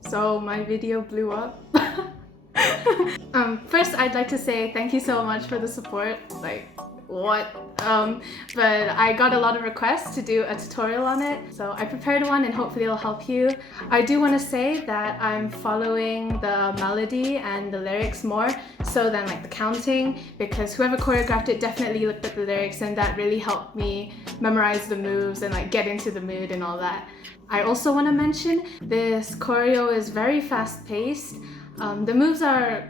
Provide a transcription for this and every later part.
So my video blew up. First, I'd like to say thank you so much for the support. Like, what? But I got a lot of requests to do a tutorial on it, so I prepared one and hopefully it'll help you. I do want to say that I'm following the melody and the lyrics more so than like the counting, because whoever choreographed it definitely looked at the lyrics and that really helped me memorize the moves and like get into the mood and all that. I also want to mention this choreo is very fast-paced. The moves are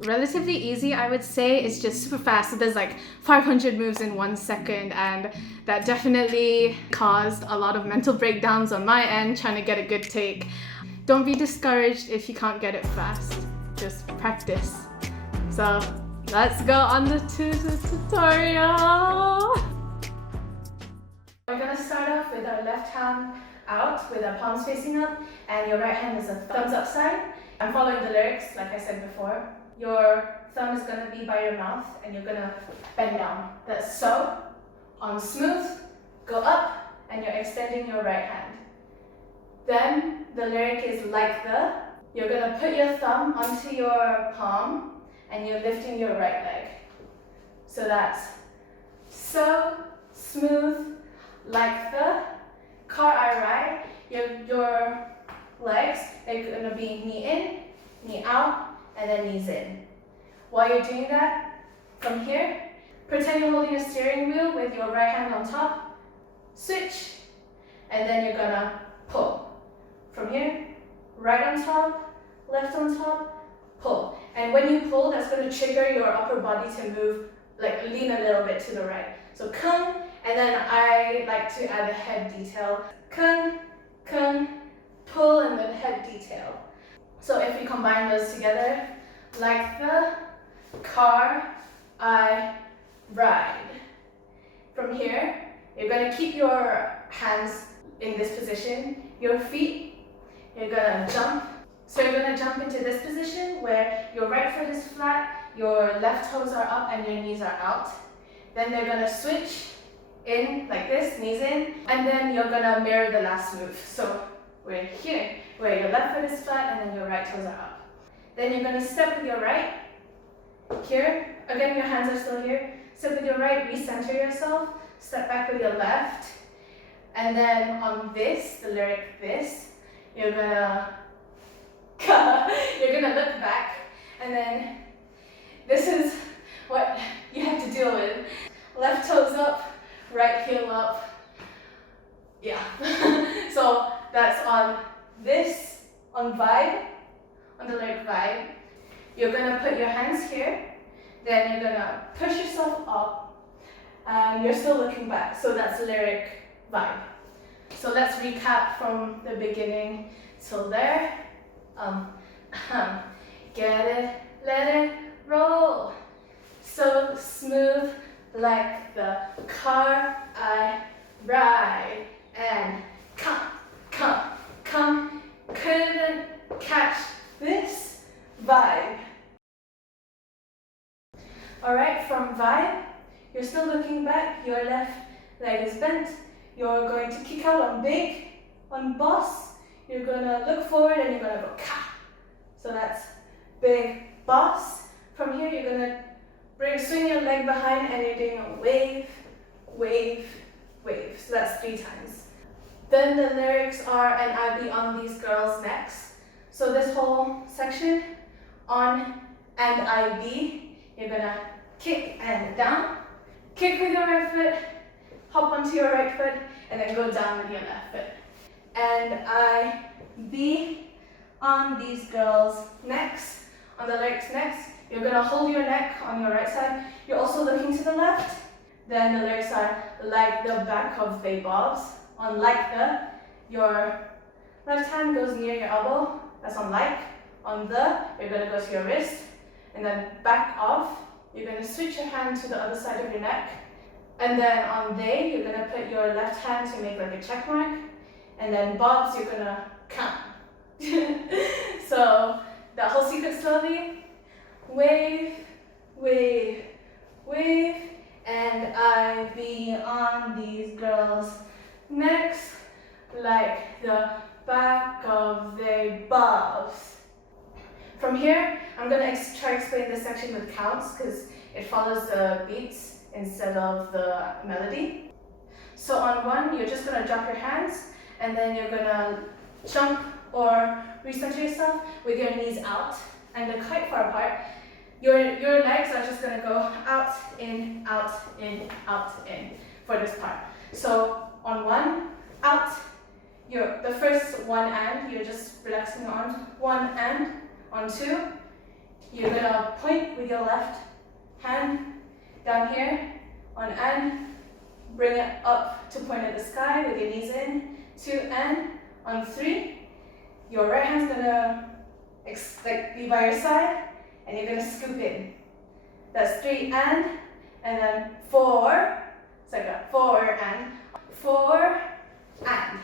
relatively easy, I would say. It's just super fast. So there's like 500 moves in 1 second, and that definitely caused a lot of mental breakdowns on my end trying to get a good take. Don't be discouraged if you can't get it fast. Just practice. So let's go on the tutorial. We're gonna start off with our left hand out with our palms facing up, and your right hand is a thumbs up side. I'm following the lyrics like I said before. Your thumb is gonna be by your mouth and you're gonna bend down. That's so. On smooth, go up and you're extending your right hand. Then the lyric is like the. You're gonna put your thumb onto your palm and you're lifting your right leg. So that's so, smooth, like the. Car I ride, your legs are gonna be knee in, knee out, and then knees in. While you're doing that, from here, pretend you're holding a steering wheel with your right hand on top, switch, and then you're gonna pull. From here, right on top, left on top, pull. And when you pull, that's gonna trigger your upper body to move, like lean a little bit to the right. So come, and then I like to add a head detail. Come, pull, and then head detail. So if we combine those together, like the car I ride. From here, you're gonna keep your hands in this position. Your feet, you're gonna jump. So you're gonna jump into this position where your right foot is flat, your left toes are up, and your knees are out. Then they're gonna switch in like this, knees in, and then you're gonna mirror the last move. So we're here, where your left foot is flat and then your right toes are up. Then you're gonna step with your right, here, again your hands are still here, step with your right, recenter yourself, step back with your left, and then on this, the lyric this, you're gonna look back, and then this is what you have to deal with. Left toes up, right heel up. Yeah. So that's on this, on vibe, on the lyric vibe. You're gonna put your hands here, then you're gonna push yourself up, and you're still looking back. So that's lyric vibe. So let's recap from the beginning till there. Get it, let it roll. So smooth, like the car I ride, and come, couldn't catch this vibe. Alright, from vibe, you're still looking back, your left leg is bent, you're going to kick out on big, on boss, you're gonna look forward and you're gonna go ka. So that's big boss. From here, you're gonna swing your leg behind and you're doing a wave, wave, wave. So that's 3 times. Then the lyrics are, and I be on these girls' necks. So this whole section, on and I be, you're gonna kick and down, kick with your right foot, hop onto your right foot, and then go down with your left foot. And I be on these girls' necks, on the lyrics necks, you're gonna hold your neck on your right side. You're also looking to the left. Then the lyrics are like the back of they bobs. On like the, your left hand goes near your elbow. That's on like. On the, you're gonna go to your wrist. And then back off, you're gonna switch your hand to the other side of your neck. And then on they, you're gonna put your left hand to make like a check mark. And then bobs, you're gonna count. So that whole sequence slowly. Wave, wave, wave, and I be on these girls' necks like the back of the balls. From here, I'm gonna try to explain this section with counts because it follows the beats instead of the melody. So on 1, you're just gonna drop your hands and then you're gonna jump or recenter yourself with your knees out and they're quite far apart. Your legs are just gonna go out, in, out, in, out, in for this part. So on 1, out, the first 1 and, you're just relaxing on 1 and, on 2, you're gonna point with your left hand down here, on and, bring it up to point at the sky with your knees in, 2 and, on 3, your right hand's gonna be by your side, and you're gonna scoop in. That's 3 and then 4, it's like a 4 and, 4 and.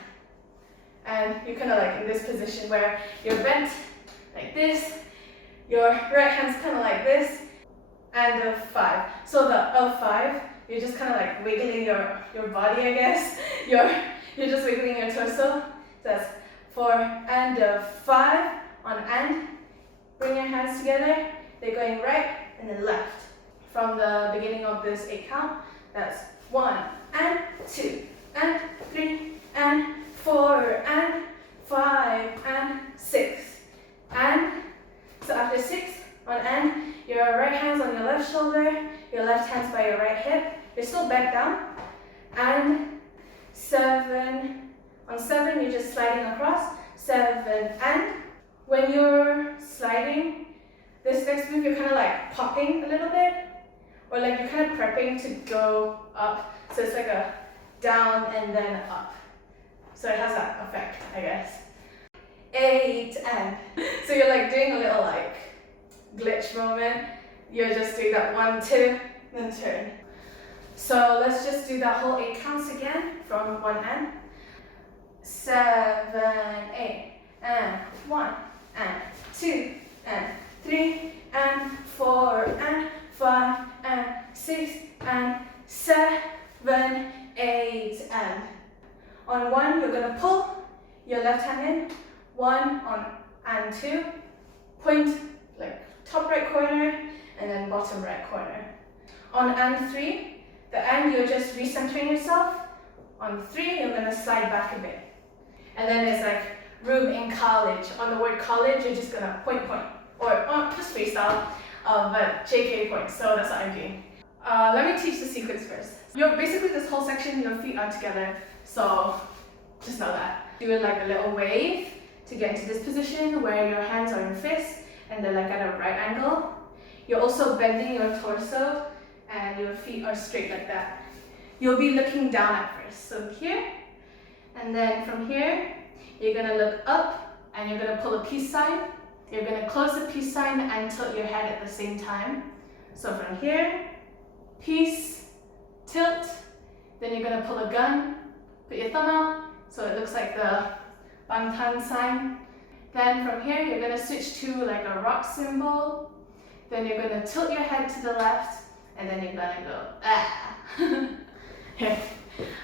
And you're kind of like in this position where you're bent like this, your right hand's kind of like this, and a 5. So the of 5, you're just kind of like wiggling your body, I guess. You're just wiggling your torso. So that's 4 and a 5 on and. Bring your hands together. They're going right and then left. From the beginning of this 8 count, that's 1 and 2 and 3 and 4 and 5 and 6 and. So after 6 on and, your right hand's on your left shoulder, your left hand's by your right hip. You're still bent down. And 7. On 7, you're just sliding across. 7 and. When you're sliding, this next move, you're kind of like popping a little bit, or like you're kind of prepping to go up. So it's like a down and then up. So it has that effect, I guess. 8 and. So you're like doing a little like glitch moment. You're just doing that 1, 2, then turn. So let's just do that whole 8 counts again from 1 and. 7, 8 and 1 and 2 and 3 and 4 and 5 and 6 and 7, 8 and. On 1, you're gonna pull your left hand in. 1 on and 2, point like top right corner and then bottom right corner. On and 3, the and you're just recentering yourself. On 3, you're gonna slide back a bit. And then there's like room in college. On the word college, you're just gonna point, or just freestyle, but JK points, so that's what I'm doing. Let me teach the sequence first. Basically this whole section, your feet are together, so just know that. Do like a little wave to get into this position where your hands are in fists and they're like at a right angle. You're also bending your torso and your feet are straight like that. You'll be looking down at first, so here, and then from here, you're gonna look up and you're gonna pull a peace sign. You're gonna close the peace sign and tilt your head at the same time. So from here, peace, tilt, then you're gonna pull a gun, put your thumb out, so it looks like the Bangtan sign. Then from here, you're gonna switch to like a rock symbol. Then you're gonna tilt your head to the left, and then you're gonna go, ah. Okay.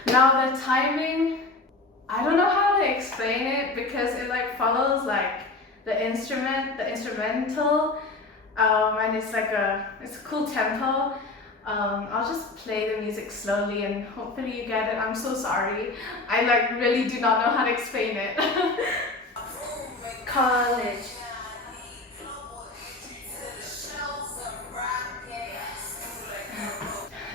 Now the timing, I don't know how to explain it because it like follows like the instrumental, and it's a cool tempo. I'll just play the music slowly and hopefully you get it. I'm so sorry. I like really do not know how to explain it. College.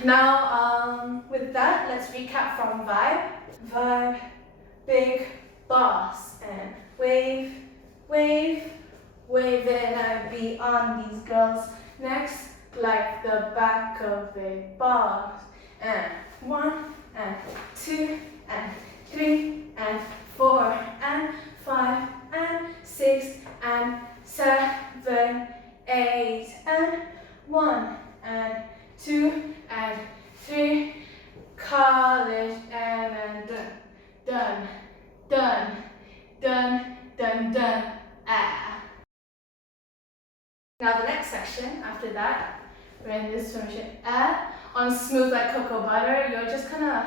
Now, with that, let's recap from vibe. Vibe, big boss, and wave, wave, wave it and be on these girls. Next, like the back of a boss. And 1, and 2, and 3, and 4, and 5, and 6, and 7, 8, and 1, and 2, and 3, college, and then done, done, done, done, done, ah. Now the next section, after that, we're in this formation, on smooth like cocoa butter, you're just kind of,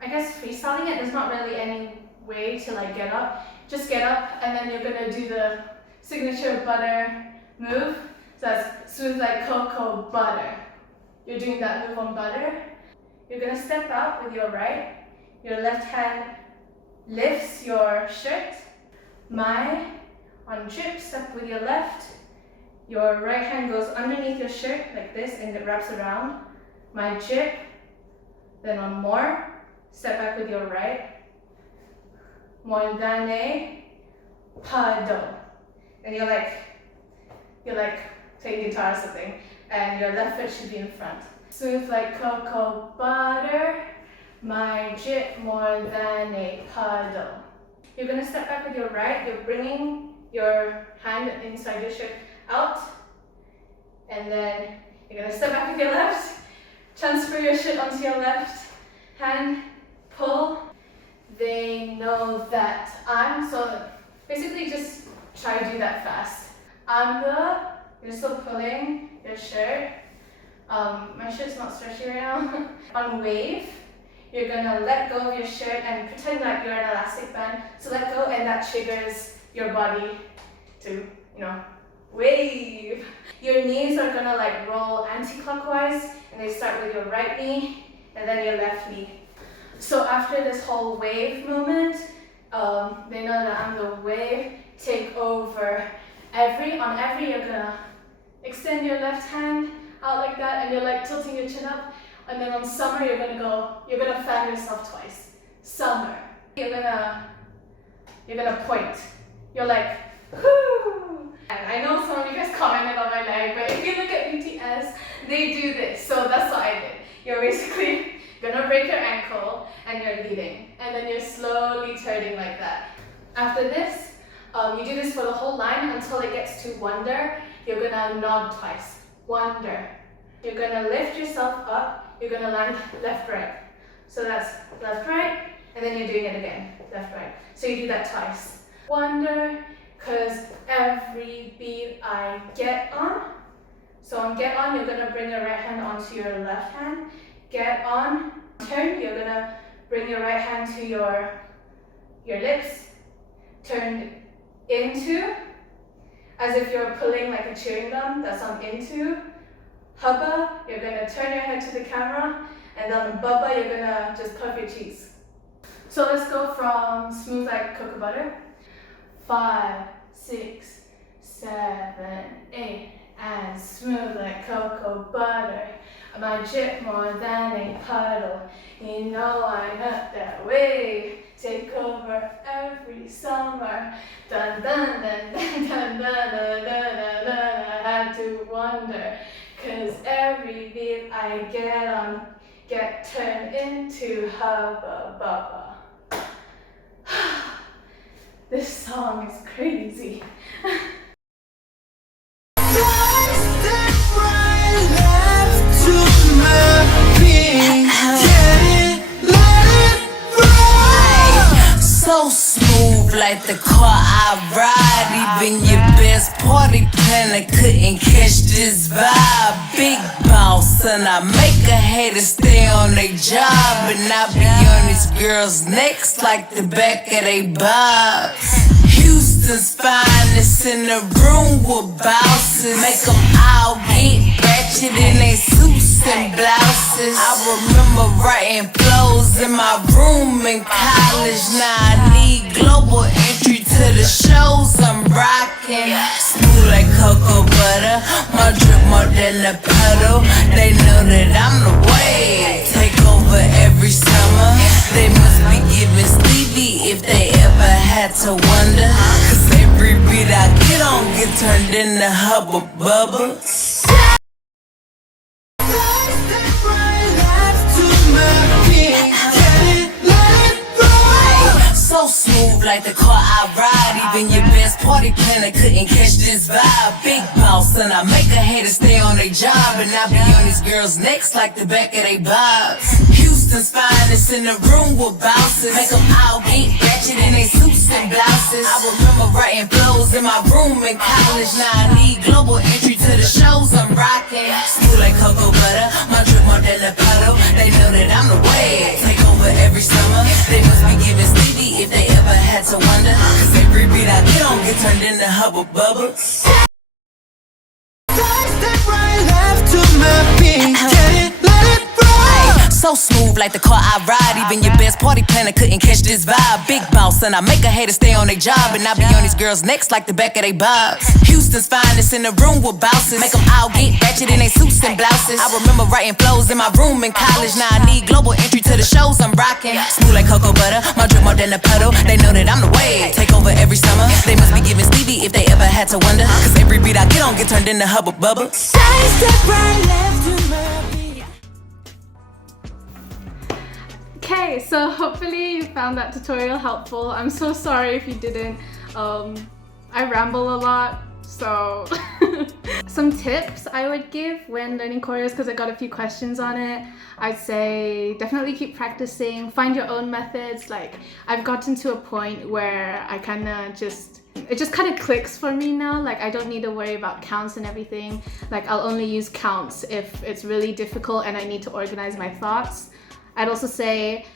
I guess, freestyling it. There's not really any way to like get up. Just get up and then you're gonna do the signature butter move. So that's smooth like cocoa butter. You're doing that move on butter. You're gonna step out with your right. Your left hand lifts your shirt. My, on drip, step with your left. Your right hand goes underneath your shirt like this and it wraps around. My drip. Then on more, step back with your right. More than a paddle. And you're like playing guitar or something. And your left foot should be in front. Smooth like cocoa butter. My drip more than a puddle. You're gonna step back with your right. You're bringing your hand inside your shirt out. And then you're gonna step back with your left. Transfer your shirt onto your left hand. Pull. They know that I'm, so basically just try to do that fast. You're still pulling your shirt. My shirt's not stretchy right now. On wave, you're gonna let go of your shirt and pretend like you're an elastic band. So let go and that triggers your body to, wave. Your knees are gonna like roll anti-clockwise and they start with your right knee and then your left knee. So after this whole wave moment, they know that I'm the wave. Take over on every you're gonna extend your left hand out like that and you're like tilting your chin up. And then on summer you're gonna fan yourself twice. Summer. You're gonna point. You're like, whoo! And I know some of you guys commented on my leg, but if you look at BTS, they do this. So that's what I did. You're basically gonna break your ankle and you're leading. And then you're slowly turning like that. After this, you do this for the whole line until it gets to wonder. You're gonna nod twice. Wonder. You're gonna lift yourself up. You're gonna land left, right. So that's left, right, and then you're doing it again, left, right. So you do that twice. Wonder, because every beat I get on. So on get on, you're gonna bring your right hand onto your left hand. Get on, turn, you're gonna bring your right hand to your lips. Turn into, as if you're pulling like a chewing gum, that's on into. Hubba, you're gonna turn your head to the camera, and then bubba, you're gonna just puff your cheeks. So let's go from smooth like cocoa butter. 5, 6, 7, 8, and smooth like cocoa butter. My drip more than a puddle. You know I'm up that way. Take over every summer. Dun dun dun dun dun dun dun dun dun. I had to wonder, 'cause every beat I get on get turned into hubba bubba. This song is crazy. So smooth like the car I ride. Even your best party planner couldn't catch this vibe. Big boss and I make a hater stay on their job. And I be on these girls' necks like the back of they bobs. Houston's finest in the room with bosses. Make them all get ratchet in their suits and blouses. I remember writing flows in my room in college. Now I need global entry to the shows I'm rocking. Smooth like cocoa butter, my drip more than a puddle. They know that I'm the wave. Take over every summer. They must be giving Stevie if they ever had to wonder. 'Cause every beat I get on get turned into hubba bubba. So smooth like the car I ride. Even your best party planner couldn't catch this vibe. Big boss and I make a hater stay on their job. And I be on these girls' necks like the back of they bobs. Houston's finest in the room with bouncers. Make them all get ratchet in their suits and blouses. I remember writing flows in my room in college. Now I need global entry to the shows I'm rocking. Smooth like cocoa butter, my drip more than a puddle. They know that I'm the wave. Take over every summer. They must be giving Stevie if they ever I get on, get turned into hubba bubba. Step right, left to my beat. Can't let it roll. So smooth like the car I ride. Even your best party planner couldn't catch this vibe. Big boss and I make a hater stay on their job. And I be on these girls' necks like the back of they bobs. Houston's finest in the room with bouncers. Make them all get ratchet in they suits and blouses. I remember writing flows in my room in college. Now I need global entry to the shows I'm rocking. Smooth like cocoa butter, my drip more than a puddle. They know that I'm the wave, take over every summer. They must be giving Stevie if they ever had to wonder. Cause every beat I get on get turned into hubba bubba. Step right, left to my beat. Okay, so hopefully you found that tutorial helpful. I'm so sorry if you didn't. I ramble a lot, so some tips I would give when learning choreos, because I got a few questions on it. I'd say definitely keep practicing, find your own methods. Like, I've gotten to a point where I kind of it just kind of clicks for me now. Like, I don't need to worry about counts and everything. Like, I'll only use counts if it's really difficult and I need to organize my thoughts. I'd also say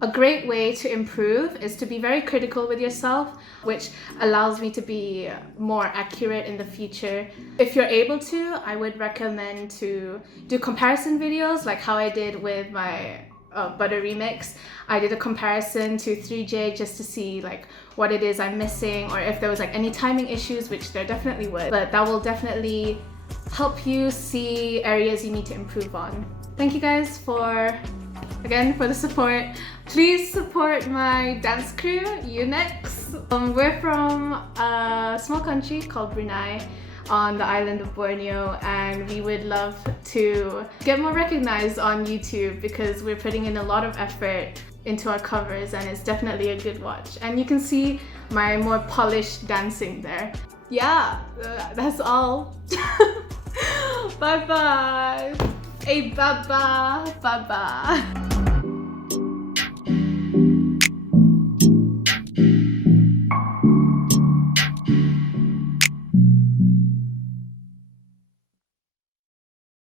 a great way to improve is to be very critical with yourself, which allows me to be more accurate in the future. If you're able to, I would recommend to do comparison videos like how I did with my Butter remix. I did a comparison to 3J just to see like what it is I'm missing, or if there was like any timing issues, which there definitely would. But that will definitely help you see areas you need to improve on. Thank you guys for the support. Please support my dance crew, Unix. We're from a small country called Brunei on the island of Borneo, and we would love to get more recognized on YouTube because we're putting in a lot of effort into our covers, and it's definitely a good watch. And you can see my more polished dancing there. Yeah, that's all. Bye bye. Hey, bye bye. Bye bye.